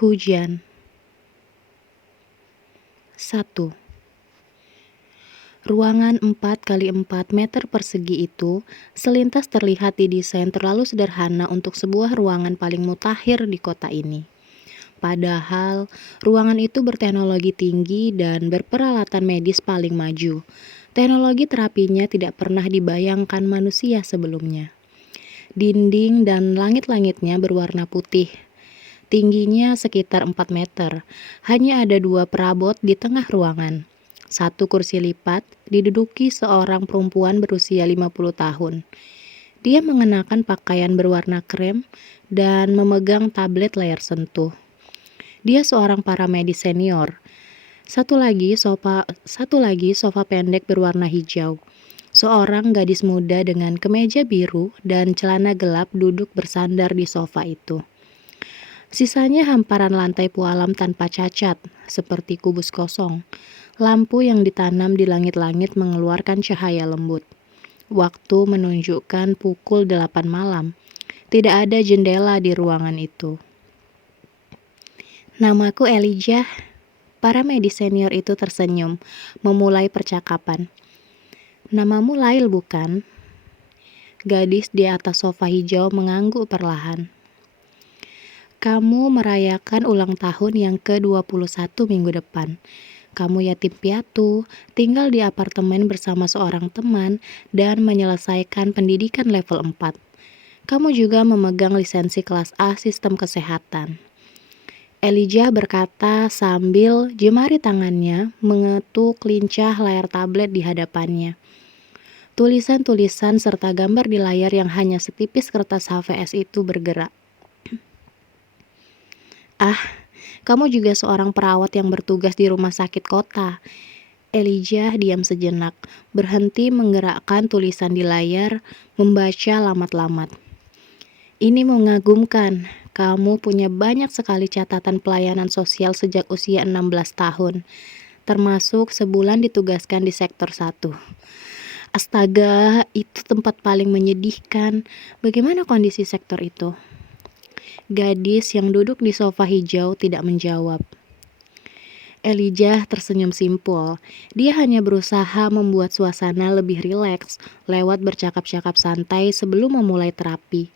Hujan. 1. Ruangan 4 kali 4 meter persegi itu selintas terlihat didesain terlalu sederhana untuk sebuah ruangan paling mutakhir di kota ini. Padahal, ruangan itu berteknologi tinggi dan berperalatan medis paling maju. Teknologi terapinya tidak pernah dibayangkan manusia sebelumnya. Dinding dan langit-langitnya berwarna putih. Tingginya sekitar 4 meter. Hanya ada 2 perabot di tengah ruangan. Satu kursi lipat diduduki seorang perempuan berusia 50 tahun. Dia mengenakan pakaian berwarna krem dan memegang tablet layar sentuh. Dia seorang paramedis senior. Satu lagi sofa pendek berwarna hijau. Seorang gadis muda dengan kemeja biru dan celana gelap duduk bersandar di sofa itu. Sisanya hamparan lantai pualam tanpa cacat, seperti kubus kosong. Lampu yang ditanam di langit-langit mengeluarkan cahaya lembut. Waktu menunjukkan pukul 8 malam. Tidak ada jendela di ruangan itu. Namaku Elijah. Paramedis senior itu tersenyum, memulai percakapan. Namamu Lail bukan? Gadis di atas sofa hijau mengangguk perlahan. Kamu merayakan ulang tahun yang ke-21 minggu depan. Kamu yatim piatu, tinggal di apartemen bersama seorang teman, dan menyelesaikan pendidikan level 4. Kamu juga memegang lisensi kelas A sistem kesehatan. Elijah berkata sambil jemari tangannya mengetuk lincah layar tablet di hadapannya. Tulisan-tulisan serta gambar di layar yang hanya setipis kertas HVS itu bergerak. Ah, kamu juga seorang perawat yang bertugas di rumah sakit kota. Elijah diam sejenak, berhenti menggerakkan tulisan di layar, membaca lamat-lamat. Ini mengagumkan, kamu punya banyak sekali catatan pelayanan sosial sejak usia 16 tahun, termasuk sebulan ditugaskan di sektor 1. Astaga, itu tempat paling menyedihkan. Bagaimana kondisi sektor itu? Gadis yang duduk di sofa hijau tidak menjawab. Elijah tersenyum simpul. Dia hanya berusaha membuat suasana lebih rileks lewat bercakap-cakap santai sebelum memulai terapi.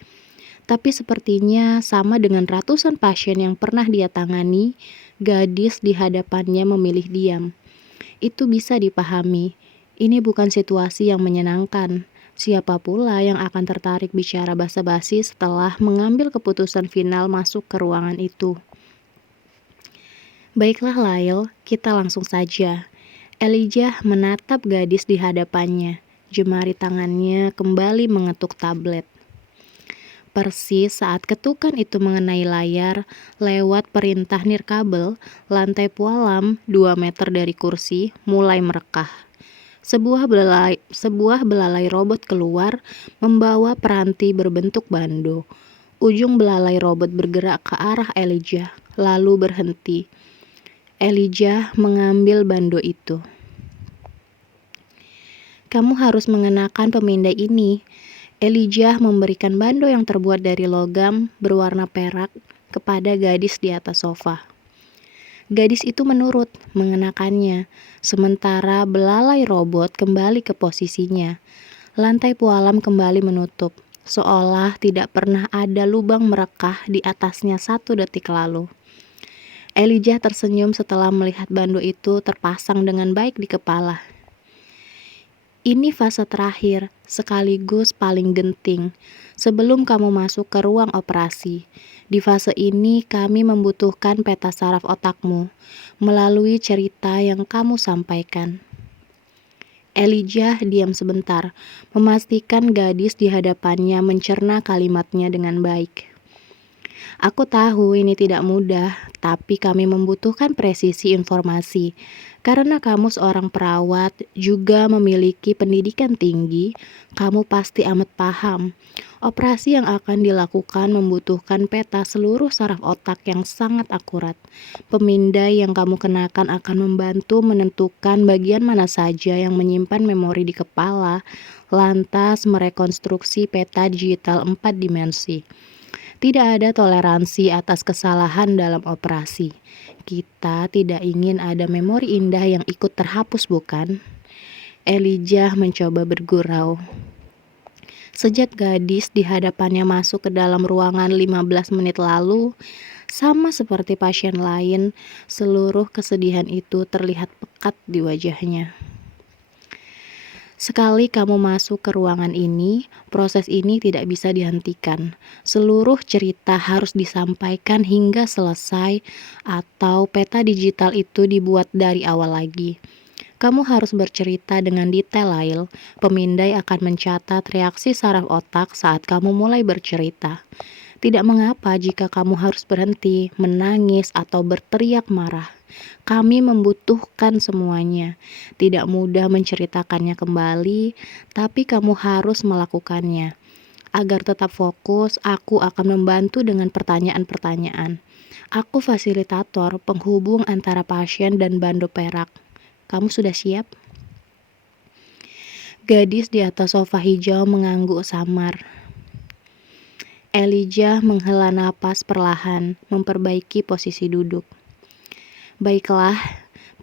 Tapi sepertinya sama dengan ratusan pasien yang pernah dia tangani, gadis di hadapannya memilih diam. Itu bisa dipahami. Ini bukan situasi yang menyenangkan. Siapa pula yang akan tertarik bicara basa-basi setelah mengambil keputusan final masuk ke ruangan itu? Baiklah Lail, kita langsung saja. Elijah menatap gadis di hadapannya. Jemari tangannya kembali mengetuk tablet. Persis saat ketukan itu mengenai layar, lewat perintah nirkabel, lantai pualam 2 meter dari kursi mulai merekah. Sebuah belalai robot keluar, membawa peranti berbentuk bando. Ujung belalai robot bergerak ke arah Elijah, lalu berhenti. Elijah mengambil bando itu. Kamu harus mengenakan pemindai ini. Elijah memberikan bando yang terbuat dari logam berwarna perak kepada gadis di atas sofa. Gadis itu menurut, mengenakannya, sementara belalai robot kembali ke posisinya. Lantai pualam kembali menutup, seolah tidak pernah ada lubang merekah di atasnya 1 detik lalu. Elijah tersenyum setelah melihat bando itu terpasang dengan baik di kepala. Ini fase terakhir, sekaligus paling genting, sebelum kamu masuk ke ruang operasi. Di fase ini kami membutuhkan peta saraf otakmu, melalui cerita yang kamu sampaikan. Elijah diam sebentar, memastikan gadis di hadapannya mencerna kalimatnya dengan baik. Aku tahu ini tidak mudah, tapi kami membutuhkan presisi informasi. Karena kamu seorang perawat, juga memiliki pendidikan tinggi, kamu pasti amat paham. Operasi yang akan dilakukan membutuhkan peta seluruh saraf otak yang sangat akurat. Pemindai yang kamu kenakan akan membantu menentukan bagian mana saja yang menyimpan memori di kepala, lantas merekonstruksi peta digital 4 dimensi. Tidak ada toleransi atas kesalahan dalam operasi. Kita tidak ingin ada memori indah yang ikut terhapus, bukan? Elijah mencoba bergurau. Sejak gadis di hadapannya masuk ke dalam ruangan 15 menit lalu, sama seperti pasien lain, seluruh kesedihan itu terlihat pekat di wajahnya. Sekali kamu masuk ke ruangan ini, proses ini tidak bisa dihentikan. Seluruh cerita harus disampaikan hingga selesai, atau peta digital itu dibuat dari awal lagi. Kamu harus bercerita dengan detail, Lail. Pemindai akan mencatat reaksi saraf otak saat kamu mulai bercerita. Tidak mengapa jika kamu harus berhenti, menangis, atau berteriak marah. Kami membutuhkan semuanya. Tidak mudah menceritakannya kembali, tapi kamu harus melakukannya. Agar tetap fokus, aku akan membantu dengan pertanyaan-pertanyaan. Aku fasilitator penghubung antara pasien dan bando perak. Kamu sudah siap? Gadis di atas sofa hijau mengangguk samar. Elijah menghela napas perlahan, memperbaiki posisi duduk. Baiklah,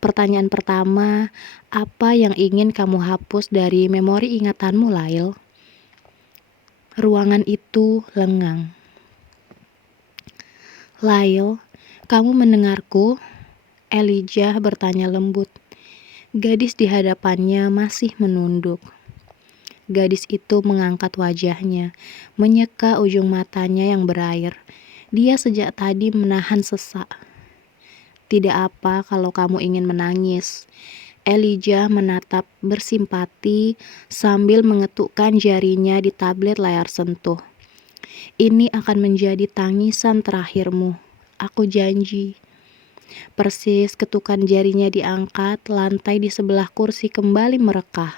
pertanyaan pertama, apa yang ingin kamu hapus dari memori ingatanmu, Lail? Ruangan itu lengang. Lail, kamu mendengarku? Elijah bertanya lembut. Gadis di hadapannya masih menunduk. Gadis itu mengangkat wajahnya, menyeka ujung matanya yang berair. Dia sejak tadi menahan sesak. Tidak apa kalau kamu ingin menangis. Elijah menatap bersimpati sambil mengetukkan jarinya di tablet layar sentuh. Ini akan menjadi tangisan terakhirmu. Aku janji. Persis ketukan jarinya diangkat, lantai di sebelah kursi kembali merekah.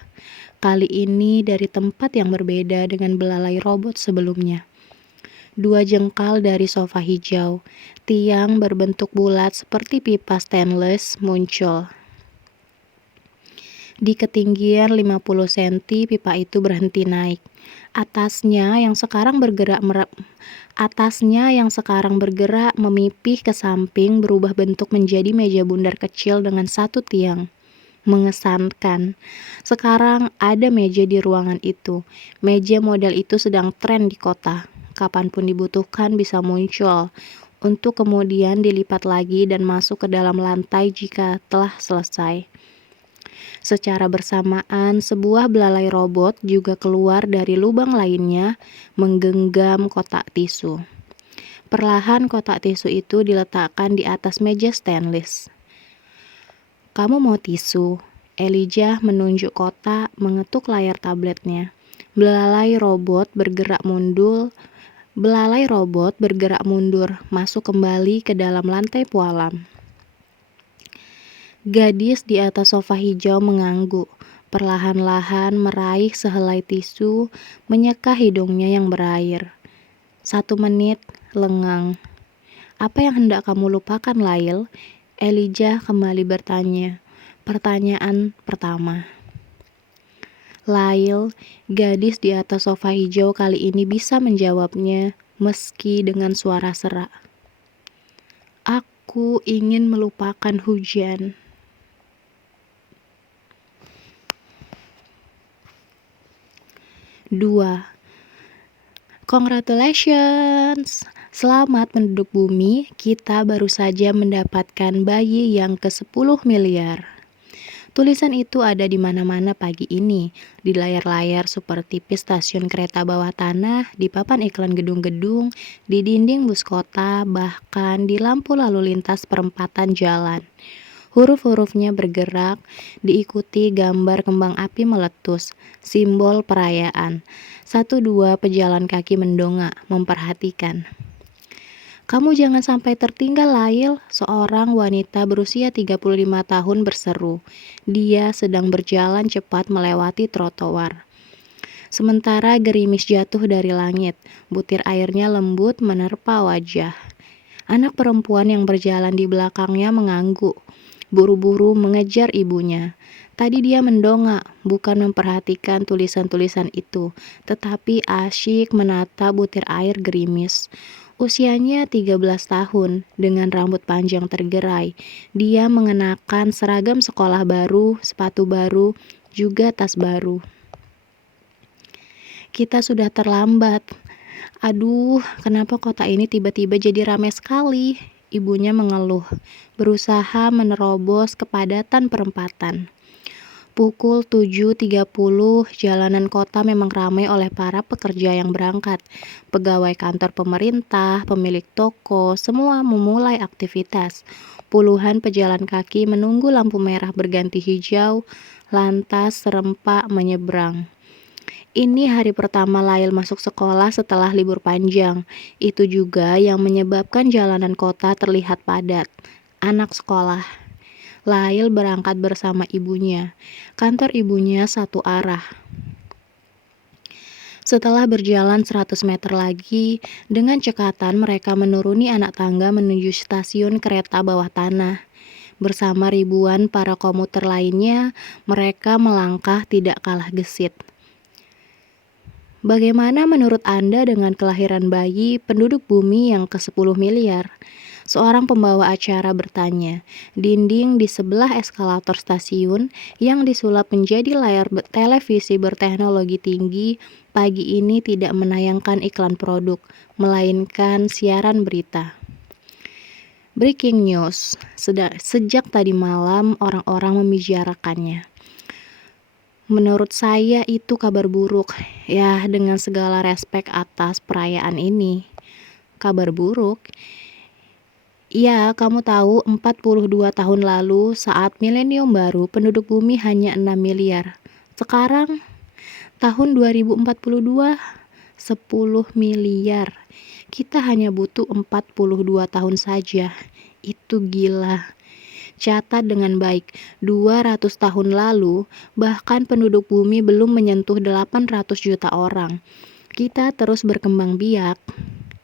Kali ini dari tempat yang berbeda dengan belalai robot sebelumnya. 2 jengkal dari sofa hijau, tiang berbentuk bulat seperti pipa stainless muncul. Di ketinggian 50 cm pipa itu berhenti naik. Atasnya yang sekarang bergerak memipih ke samping berubah bentuk menjadi meja bundar kecil dengan 1 tiang. Mengesankan. Sekarang ada meja di ruangan itu. Meja model itu sedang tren di kota. Kapanpun dibutuhkan bisa muncul, untuk kemudian dilipat lagi dan masuk ke dalam lantai jika telah selesai. Secara bersamaan, sebuah belalai robot juga keluar dari lubang lainnya, menggenggam kotak tisu. Perlahan kotak tisu itu diletakkan di atas meja stainless. Kamu mau tisu? Elijah menunjuk kotak, mengetuk layar tabletnya. Belalai robot bergerak mundur, masuk kembali ke dalam lantai pualam. Gadis di atas sofa hijau mengangguk, perlahan-lahan meraih sehelai tisu, menyeka hidungnya yang berair. 1 menit, lengang. Apa yang hendak kamu lupakan, Lail? Elijah kembali bertanya. Pertanyaan pertama. Lail, gadis di atas sofa hijau kali ini bisa menjawabnya meski dengan suara serak. Aku ingin melupakan hujan. Dua. Congratulations! Selamat penduduk bumi, kita baru saja mendapatkan bayi yang ke-10 miliar. Tulisan itu ada di mana-mana pagi ini, di layar-layar super tipis stasiun kereta bawah tanah, di papan iklan gedung-gedung, di dinding bus kota, bahkan di lampu lalu lintas perempatan jalan. Huruf-hurufnya bergerak, diikuti gambar kembang api meletus, simbol perayaan. 1-2 pejalan kaki mendongak, memperhatikan. Kamu jangan sampai tertinggal, Lail, seorang wanita berusia 35 tahun berseru. Dia sedang berjalan cepat melewati trotoar. Sementara gerimis jatuh dari langit, butir airnya lembut menerpa wajah. Anak perempuan yang berjalan di belakangnya mengangguk, buru-buru mengejar ibunya. Tadi dia mendongak, bukan memperhatikan tulisan-tulisan itu, tetapi asyik menata butir air gerimis. Usianya 13 tahun, dengan rambut panjang tergerai. Dia mengenakan seragam sekolah baru, sepatu baru, juga tas baru. Kita sudah terlambat. Aduh, kenapa kota ini tiba-tiba jadi ramai sekali? Ibunya mengeluh, berusaha menerobos kepadatan perempatan. Pukul 7.30, jalanan kota memang ramai oleh para pekerja yang berangkat. Pegawai kantor pemerintah, pemilik toko, semua memulai aktivitas. Puluhan pejalan kaki menunggu lampu merah berganti hijau, lantas serempak menyeberang. Ini hari pertama Lail masuk sekolah setelah libur panjang. Itu juga yang menyebabkan jalanan kota terlihat padat. Anak sekolah. Lail berangkat bersama ibunya. Kantor ibunya satu arah. Setelah berjalan 100 meter lagi, dengan cekatan mereka menuruni anak tangga menuju stasiun kereta bawah tanah. Bersama ribuan para komuter lainnya, mereka melangkah tidak kalah gesit. Bagaimana menurut Anda dengan kelahiran bayi penduduk bumi yang ke-10 miliar? Seorang pembawa acara bertanya. Dinding di sebelah eskalator stasiun yang disulap menjadi layar televisi berteknologi tinggi pagi ini tidak menayangkan iklan produk, melainkan siaran berita. Breaking news. Sejak tadi malam orang-orang membicarakannya. Menurut saya itu kabar buruk. Ya, dengan segala respek atas perayaan ini. Kabar buruk? Ya, kamu tahu 42 tahun lalu saat milenium baru penduduk bumi hanya 6 miliar. Sekarang tahun 2042 10 miliar. Kita hanya butuh 42 tahun saja. Itu gila. Catat dengan baik, 200 tahun lalu, bahkan penduduk bumi belum menyentuh 800 juta orang. Kita terus berkembang biak.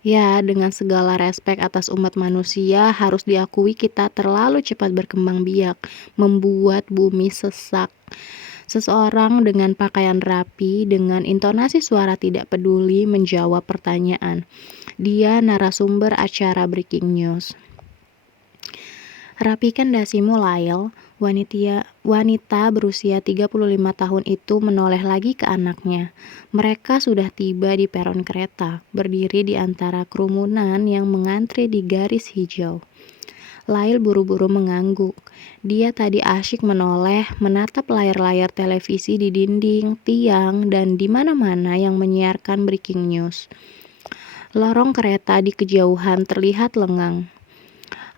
Ya, dengan segala respek atas umat manusia, harus diakui kita terlalu cepat berkembang biak, membuat bumi sesak. Seseorang dengan pakaian rapi, dengan intonasi suara tidak peduli, menjawab pertanyaan. Dia narasumber acara Breaking News. Rapikan dasimu, Lail. Wanita berusia 35 tahun itu menoleh lagi ke anaknya. Mereka sudah tiba di peron kereta, berdiri di antara kerumunan yang mengantri di garis hijau. Lail buru-buru mengangguk. Dia tadi asyik menoleh, menatap layar-layar televisi di dinding, tiang, dan di mana-mana yang menyiarkan breaking news. Lorong kereta di kejauhan terlihat lengang.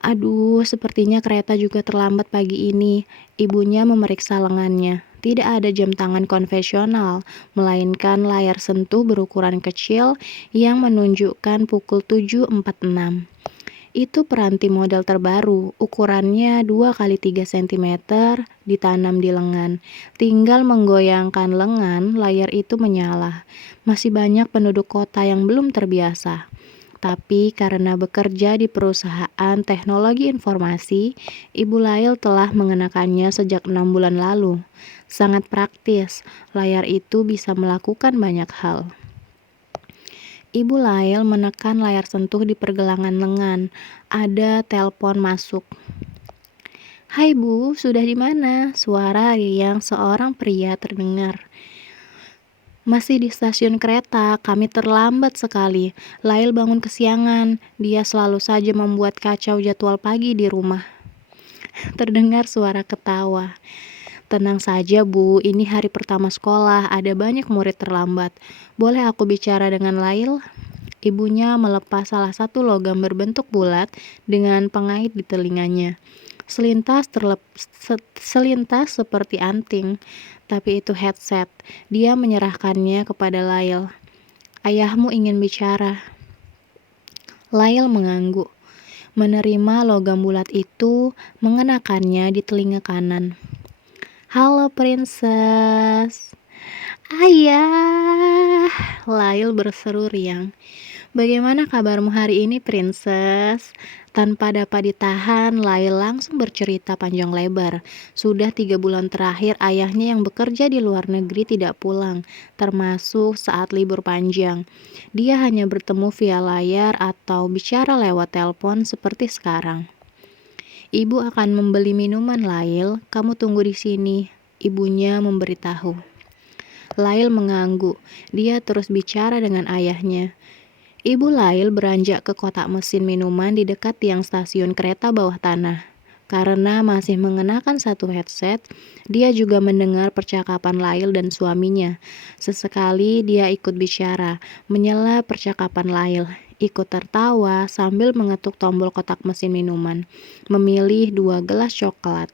Aduh, sepertinya kereta juga terlambat pagi ini. Ibunya memeriksa lengannya. Tidak ada jam tangan konvensional, melainkan layar sentuh berukuran kecil yang menunjukkan pukul 7.46. Itu peranti model terbaru, ukurannya 2x3 cm, ditanam di lengan. Tinggal menggoyangkan lengan, layar itu menyala. Masih banyak penduduk kota yang belum terbiasa. Tapi karena bekerja di perusahaan teknologi informasi, Ibu Lail telah mengenakannya sejak 6 bulan lalu. Sangat praktis, layar itu bisa melakukan banyak hal. Ibu Lail menekan layar sentuh di pergelangan lengan. Ada telepon masuk. "Hai Bu, sudah di mana?" Suara riang seorang pria terdengar. "Masih di stasiun kereta, kami terlambat sekali." Lail bangun kesiangan, dia selalu saja membuat kacau jadwal pagi di rumah. Terdengar suara ketawa. "Tenang saja Bu, ini hari pertama sekolah, ada banyak murid terlambat. Boleh aku bicara dengan Lail?" Ibunya melepas salah satu logam berbentuk bulat dengan pengait di telinganya. Selintas seperti anting, tapi itu headset. Dia menyerahkannya kepada Lail. "Ayahmu ingin bicara." Lail mengangguk, menerima logam bulat itu, mengenakannya di telinga kanan. "Halo Princess." "Ayah!" Lail berseru riang. Bagaimana kabarmu hari ini, Princess? Tanpa dapat ditahan, Lail langsung bercerita panjang lebar. Sudah 3 bulan terakhir ayahnya yang bekerja di luar negeri tidak pulang, termasuk saat libur panjang. Dia hanya bertemu via layar atau bicara lewat telepon seperti sekarang. Ibu akan membeli minuman, Lail. Kamu tunggu di sini. Ibunya memberitahu. Lail mengangguk. Dia terus bicara dengan ayahnya. Ibu Lail beranjak ke kotak mesin minuman di dekat tiang stasiun kereta bawah tanah. Karena masih mengenakan satu headset, dia juga mendengar percakapan Lail dan suaminya. Sesekali dia ikut bicara, menyela percakapan Lail, ikut tertawa sambil mengetuk tombol kotak mesin minuman, memilih 2 gelas coklat.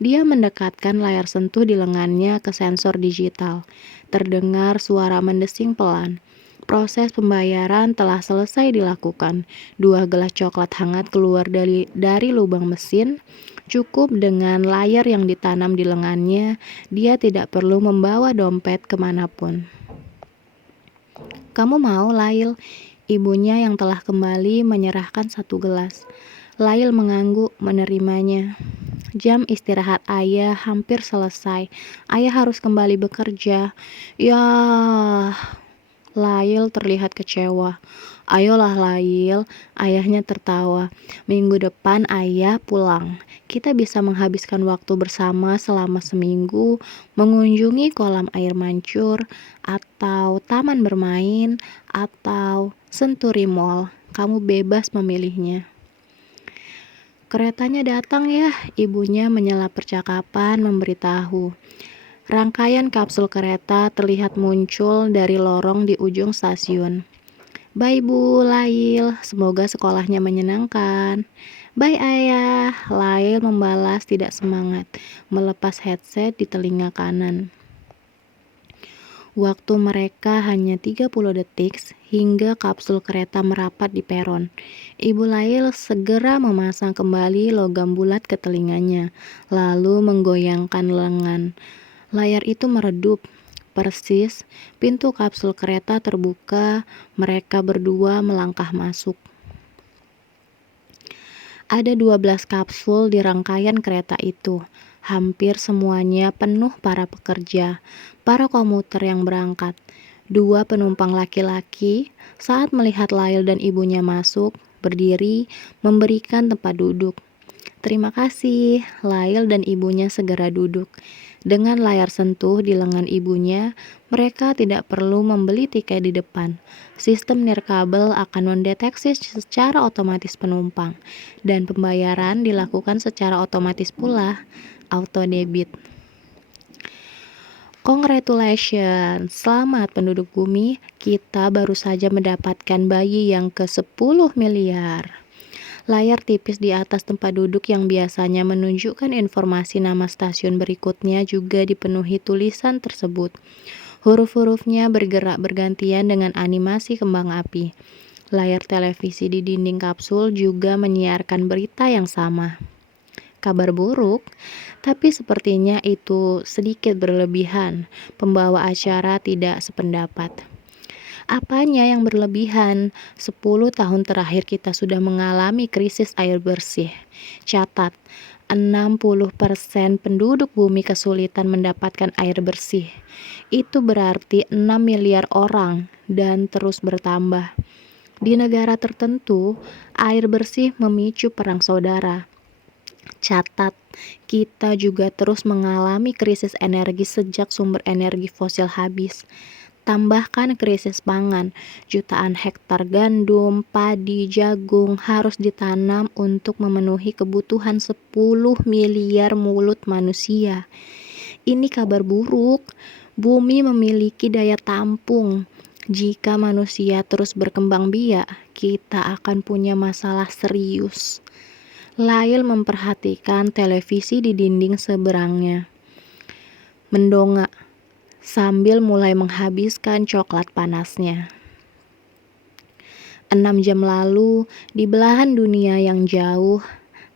Dia mendekatkan layar sentuh di lengannya ke sensor digital. Terdengar suara mendesing pelan. Proses pembayaran telah selesai dilakukan. 2 gelas coklat hangat keluar dari lubang mesin. Cukup dengan layar yang ditanam di lengannya, dia tidak perlu membawa dompet kemanapun. Kamu mau, Lail? Ibunya yang telah kembali menyerahkan 1 gelas. Lail mengangguk menerimanya. Jam istirahat ayah hampir selesai. Ayah harus kembali bekerja. Yah. Lail terlihat kecewa. Ayolah Lail, ayahnya tertawa. Minggu depan ayah pulang. Kita bisa menghabiskan waktu bersama selama seminggu, mengunjungi kolam air mancur, atau taman bermain, atau Century Mall. Kamu bebas memilihnya. Keretanya datang ya, ibunya menyela percakapan memberitahu. Rangkaian kapsul kereta terlihat muncul dari lorong di ujung stasiun. Bye Bu Lail, semoga sekolahnya menyenangkan. Bye Ayah, Lail membalas tidak semangat, melepas headset di telinga kanan. Waktu mereka hanya 30 detik hingga kapsul kereta merapat di peron. Ibu Lail segera memasang kembali logam bulat ke telinganya, lalu menggoyangkan lengan. Layar itu meredup. Persis, pintu kapsul kereta terbuka, mereka berdua melangkah masuk. Ada 12 kapsul di rangkaian kereta itu. Hampir semuanya penuh para pekerja, para komuter yang berangkat. 2 penumpang laki-laki saat melihat Lail dan ibunya masuk, berdiri, memberikan tempat duduk. Terima kasih, Lail dan ibunya segera duduk. Dengan layar sentuh di lengan ibunya, mereka tidak perlu membeli tiket di depan. Sistem nirkabel akan mendeteksi secara otomatis penumpang, dan pembayaran dilakukan secara otomatis pula, auto debit. Congratulations, selamat penduduk bumi, kita baru saja mendapatkan bayi yang ke-10 miliar. Layar tipis di atas tempat duduk yang biasanya menunjukkan informasi nama stasiun berikutnya juga dipenuhi tulisan tersebut. Huruf-hurufnya bergerak bergantian dengan animasi kembang api. Layar televisi di dinding kapsul juga menyiarkan berita yang sama. Kabar buruk, tapi sepertinya itu sedikit berlebihan. Pembawa acara tidak sependapat. Apanya yang berlebihan? 10 tahun terakhir kita sudah mengalami krisis air bersih. Catat, 60% penduduk bumi kesulitan mendapatkan air bersih. Itu berarti 6 miliar orang dan terus bertambah. Di negara tertentu, air bersih memicu perang saudara. Catat, kita juga terus mengalami krisis energi sejak sumber energi fosil habis. Tambahkan krisis pangan, jutaan hektar gandum, padi, jagung harus ditanam untuk memenuhi kebutuhan 10 miliar mulut manusia. Ini kabar buruk, bumi memiliki daya tampung. Jika manusia terus berkembang biak, kita akan punya masalah serius. Lail memperhatikan televisi di dinding seberangnya. Mendongak sambil mulai menghabiskan coklat panasnya. 6 jam lalu, di belahan dunia yang jauh,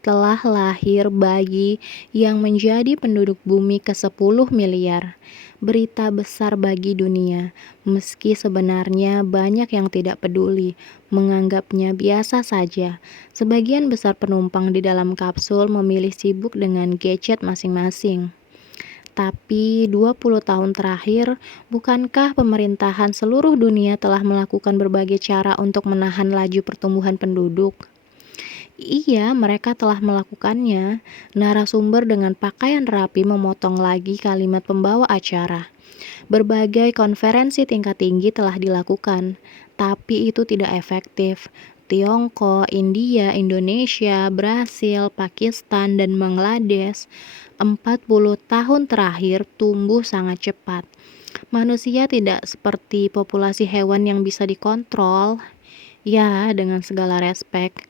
telah lahir bayi yang menjadi penduduk bumi ke-10 miliar. berita besar bagi dunia, meski sebenarnya banyak yang tidak peduli, menganggapnya biasa saja. Sebagian besar penumpang di dalam kapsul memilih sibuk dengan gadget masing-masing. Tapi 20 tahun terakhir, bukankah pemerintahan seluruh dunia telah melakukan berbagai cara untuk menahan laju pertumbuhan penduduk? Iya, mereka telah melakukannya. Narasumber dengan pakaian rapi memotong lagi kalimat pembawa acara. Berbagai konferensi tingkat tinggi telah dilakukan, tapi itu tidak efektif. Tiongkok, India, Indonesia, Brasil, Pakistan, dan Bangladesh 40 tahun terakhir tumbuh sangat cepat. Manusia tidak seperti populasi hewan yang bisa dikontrol. Ya, dengan segala respek.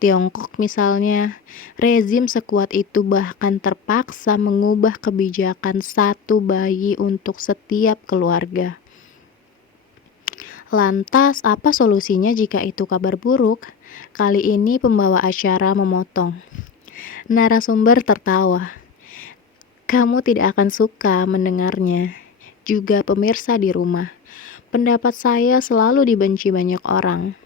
Tiongkok misalnya, rezim sekuat itu bahkan terpaksa mengubah kebijakan satu bayi untuk setiap keluarga. Lantas, apa solusinya jika itu kabar buruk? Kali ini pembawa acara memotong. Narasumber tertawa. Kamu tidak akan suka mendengarnya. Juga pemirsa di rumah. Pendapat saya selalu dibenci banyak orang.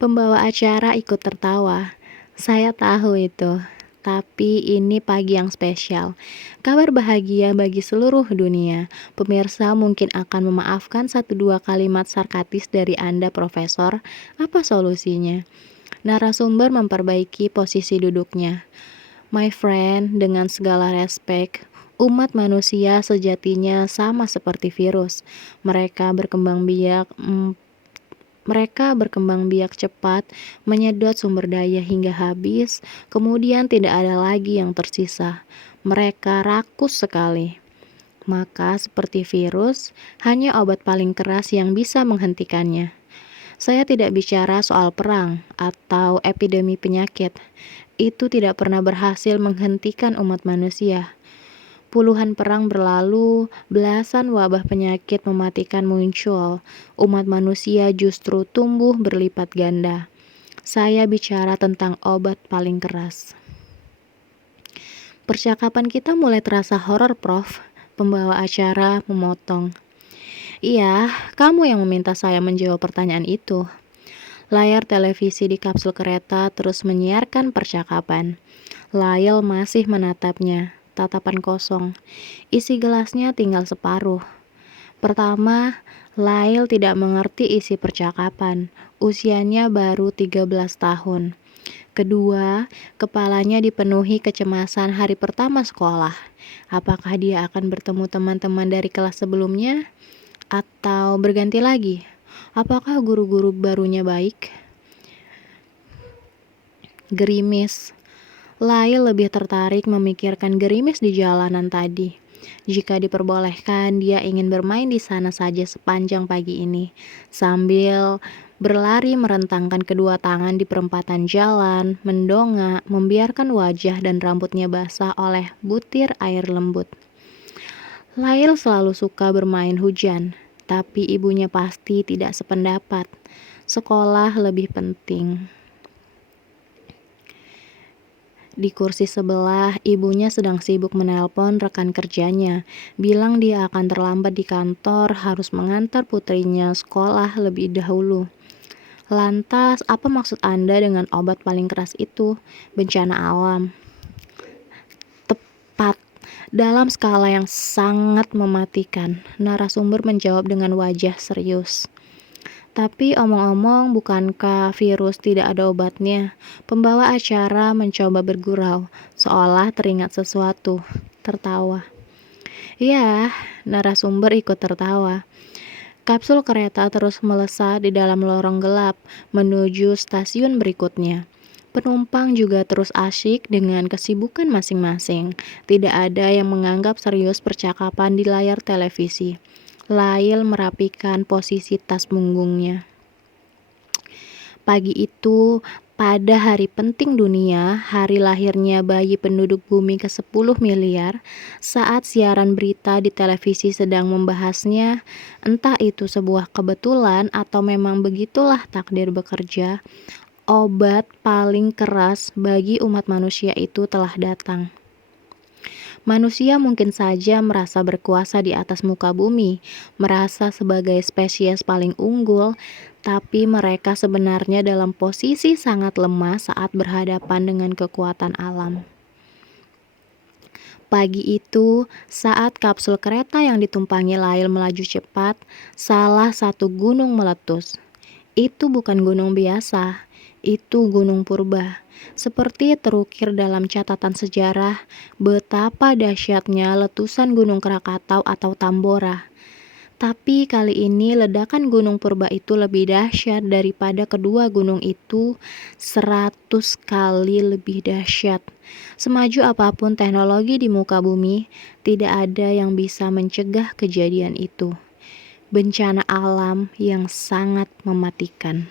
Pembawa acara ikut tertawa. Saya tahu itu, tapi ini pagi yang spesial. Kabar bahagia bagi seluruh dunia. Pemirsa mungkin akan memaafkan 1-2 kalimat sarkastis dari Anda, Profesor. Apa solusinya? Narasumber memperbaiki posisi duduknya. My friend, dengan segala respek, umat manusia sejatinya sama seperti virus. Mereka berkembang biak cepat, menyedot sumber daya hingga habis, kemudian tidak ada lagi yang tersisa. Mereka rakus sekali. Maka seperti virus, hanya obat paling keras yang bisa menghentikannya. Saya tidak bicara soal perang atau epidemi penyakit. Itu tidak pernah berhasil menghentikan umat manusia. Puluhan perang berlalu, belasan wabah penyakit mematikan muncul. Umat manusia justru tumbuh berlipat ganda. Saya bicara tentang obat paling keras. Percakapan kita mulai terasa horor, Prof. Pembawa acara memotong. Iya, kamu yang meminta saya menjawab pertanyaan itu. Layar televisi di kapsul kereta terus menyiarkan percakapan. Lyle masih menatapnya. Tatapan kosong. Isi gelasnya tinggal separuh. Pertama, Lyle tidak mengerti isi percakapan. Usianya baru 13 tahun. Kedua, kepalanya dipenuhi kecemasan hari pertama sekolah. Apakah dia akan bertemu teman-teman dari kelas sebelumnya? Atau berganti lagi? Apakah guru-guru barunya baik? Gerimis. Lyle lebih tertarik memikirkan gerimis di jalanan tadi. Jika diperbolehkan, dia ingin bermain di sana saja sepanjang pagi ini, sambil berlari merentangkan kedua tangan di perempatan jalan, mendongak, membiarkan wajah dan rambutnya basah oleh butir air lembut. Lyle selalu suka bermain hujan, tapi ibunya pasti tidak sependapat. Sekolah lebih penting. Di kursi sebelah, ibunya sedang sibuk menelpon rekan kerjanya, bilang dia akan terlambat di kantor, harus mengantar putrinya sekolah lebih dahulu. Lantas, apa maksud Anda dengan obat paling keras itu? Bencana alam. Tepat. Dalam skala yang sangat mematikan, narasumber menjawab dengan wajah serius. Tapi omong-omong, bukankah virus tidak ada obatnya? Pembawa acara mencoba bergurau, seolah teringat sesuatu. Tertawa. Ya, narasumber ikut tertawa. Kapsul kereta terus melesat di dalam lorong gelap, menuju stasiun berikutnya. Penumpang juga terus asyik dengan kesibukan masing-masing. Tidak ada yang menganggap serius percakapan di layar televisi. Lyle merapikan posisi tas punggungnya. Pagi itu, pada hari penting dunia, hari lahirnya bayi penduduk bumi ke-10 miliar, saat siaran berita di televisi sedang membahasnya, entah itu sebuah kebetulan atau memang begitulah takdir bekerja, obat paling keras bagi umat manusia itu telah datang. Manusia mungkin saja merasa berkuasa di atas muka bumi, merasa sebagai spesies paling unggul, tapi mereka sebenarnya dalam posisi sangat lemah saat berhadapan dengan kekuatan alam. Pagi itu, saat kapsul kereta yang ditumpangi Lail melaju cepat, salah satu gunung meletus. Itu bukan gunung biasa, itu gunung purba. Seperti terukir dalam catatan sejarah, betapa dahsyatnya letusan Gunung Krakatau atau Tambora. Tapi kali ini ledakan gunung purba itu lebih dahsyat daripada kedua gunung itu, 100 kali lebih dahsyat. Semaju apapun teknologi di muka bumi, tidak ada yang bisa mencegah kejadian itu. Bencana alam yang sangat mematikan.